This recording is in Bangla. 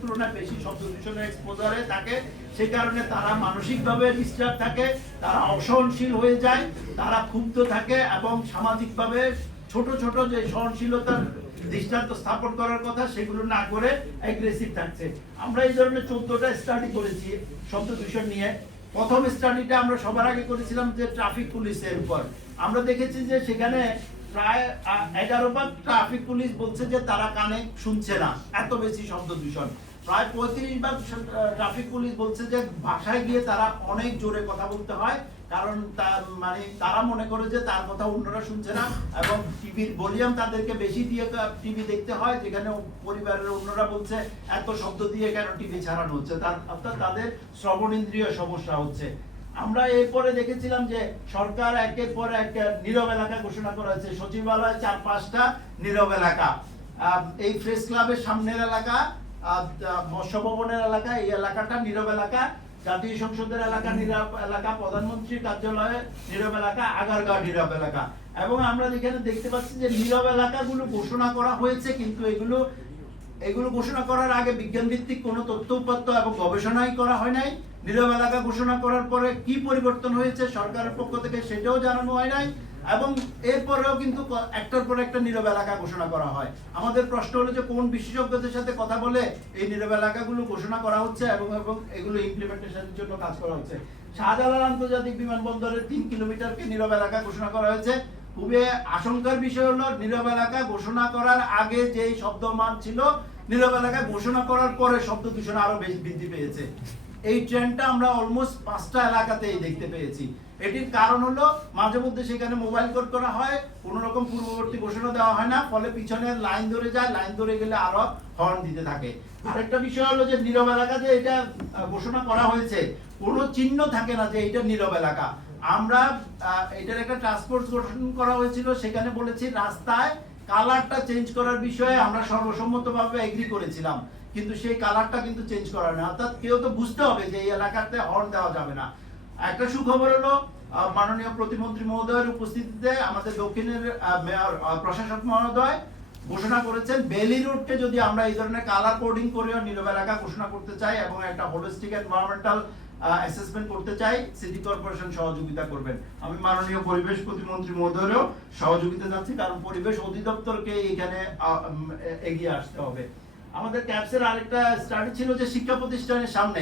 তুলনায় বেশি শব্দ দূষণের এক্সপোজারে থাকে, সেই কারণে তারা মানসিকভাবে ডিস্টার্ব থাকে, তারা অসহনশীল হয়ে যায়, তারা ক্ষুব্ধ থাকে এবং সামাজিকভাবে ছোট ছোট যে সহনশীলতার দৃষ্টান্ত স্থাপন করার কথা সেগুলো না করে অ্যাগ্রেসিভ থাকছে। আমরা এই ধরনের 14টা স্টাডি করেছি শব্দ দূষণ নিয়ে। প্রথম স্টাডিটা আমরা সবার আগে করেছিলাম যে ট্রাফিক পুলিশের উপর। আমরা দেখেছি যে সেখানে প্রায় 11 ভাগ ট্রাফিক পুলিশ বলছে যে তারা কানে শুনছে না, এত বেশি শব্দ দূষণ। প্রায় 35 ভাগ ট্রাফিক পুলিশ বলছে যে ভাষায় গিয়ে তারা অনেক জোরে কথা বলতে হয়, কারণ মানে তারা মনে করে যে তার কথা অন্যরা শুনছে না, এবং টিভির ভলিউম তাদেরকে বেশি দিয়ে টিভি দেখতে হয়, যেখানে পরিবারের অন্যরা বলছে এত শব্দ দিয়ে কেন টিভি ছাড়ানো হচ্ছে, অর্থাৎ তাদের শ্রবণ ইন্দ্রিয় সমস্যা হচ্ছে। আমরা এরপরে দেখেছিলাম যে সরকার একের পর এক নীরব এলাকা ঘোষণা করা হয়েছে। সচিবালয় 4-5টা নীরব এলাকা, এই প্রেস ক্লাবের সামনের এলাকা, মৎস্য ভবনের এলাকা, এই এলাকাটা নীরব এলাকা, জাতীয় সংসদের এলাকা নীরব এলাকা, প্রধানমন্ত্রীর কার্যালয়ে নীরব এলাকা, আগারগাঁও নীরব এলাকা। এবং আমরা এখানে দেখতে পাচ্ছি যে নীরব এলাকাগুলো ঘোষণা করা হয়েছে, কিন্তু এগুলো ঘোষণা করার আগে বিজ্ঞান ভিত্তিক কোনো তথ্য উপাত্ত এবং গবেষণাই করা হয় নাই। নীরব এলাকা ঘোষণা করার পরে কি পরিবর্তন হয়েছে সরকারের পক্ষ থেকে সেটাও জানানো হয় নাই, এবং এরপরেও কিন্তু একটার পর একটা নীরব এলাকা ঘোষণা করা হয়। আমাদের প্রশ্ন হলো যে কোন বিশেষজ্ঞদের সাথে কথা বলে এই নীরব এলাকাগুলো ঘোষণা করা হচ্ছে এবং এগুলো ইমপ্লিমেন্টেশনের জন্য কাজ করা হচ্ছে। শাহজালাল আন্তর্জাতিক বিমানবন্দরের 3 কিলোমিটারকে নীরব এলাকা ঘোষণা করা হয়েছে। খুবই আশঙ্কার বিষয় হলো নীরব এলাকা ঘোষণা করার আগে যেই শব্দমান ছিল, নীরব এলাকা ঘোষণা করার পরে শব্দ দূষণ আরো বেশি বৃদ্ধি পেয়েছে। এই ট্রেন্ডটা আমরা অলমোস্ট 5টা এলাকাতেই দেখতে পেয়েছি। এটির কারণ হলো মাঝে মধ্যে সেখানে মোবাইল কোড করা হয়, কোনো রকম পূর্ববর্তী ঘোষণা দেওয়া হয় না, ফলে পিছনের লাইন ধরে যায়, লাইন ধরে গেলে আরো হর্ন দিতে থাকে। আরেকটা বিষয় হলো যে নীরব এলাকা যে এটা ঘোষণা করা হয়েছে, কোনো চিহ্ন থাকে না যে এটা নীরব এলাকা। আমরা এটার একটা টাস্ক ফোর্স গঠন করা হয়েছিল, সেখানে বলেছি রাস্তায় কালারটা চেঞ্জ করার বিষয়ে আমরা সর্বসম্মতভাবে এগ্রি করেছিলাম, কিন্তু সেই কালারটা কিন্তু চেঞ্জ করা না, অর্থাৎ কেউ তো বুঝতে হবে যে এই এলাকাতে হর্ন দেওয়া যাবে না। একটা সুখবর হলো মাননীয় প্রতিমন্ত্রী মহোদয়ের উপস্থিতিতে আমাদের দক্ষিণের মেয়র প্রশাসক মহোদয় ঘোষণা করেছেন বেলি রোডকে যদি আমরা এই ধরনের কালার কোডিং করে নীরব এলাকা ঘোষণা করতে চাই এবং একটা হোলিস্টিক এনভায়রনমেন্টাল অ্যাসেসমেন্ট করতে চাই, সিটি কর্পোরেশন সহযোগিতা করবেন। আমি মাননীয় পরিবেশ প্রতিমন্ত্রী মহোদয়েরও সহযোগিতা চাচ্ছি, কারণ পরিবেশ অধিদপ্তরকে এখানে এগিয়ে আসতে হবে। আমাদের ক্যাপসের আরেকটা স্টাডি ছিল যে শিক্ষা প্রতিষ্ঠানের সামনে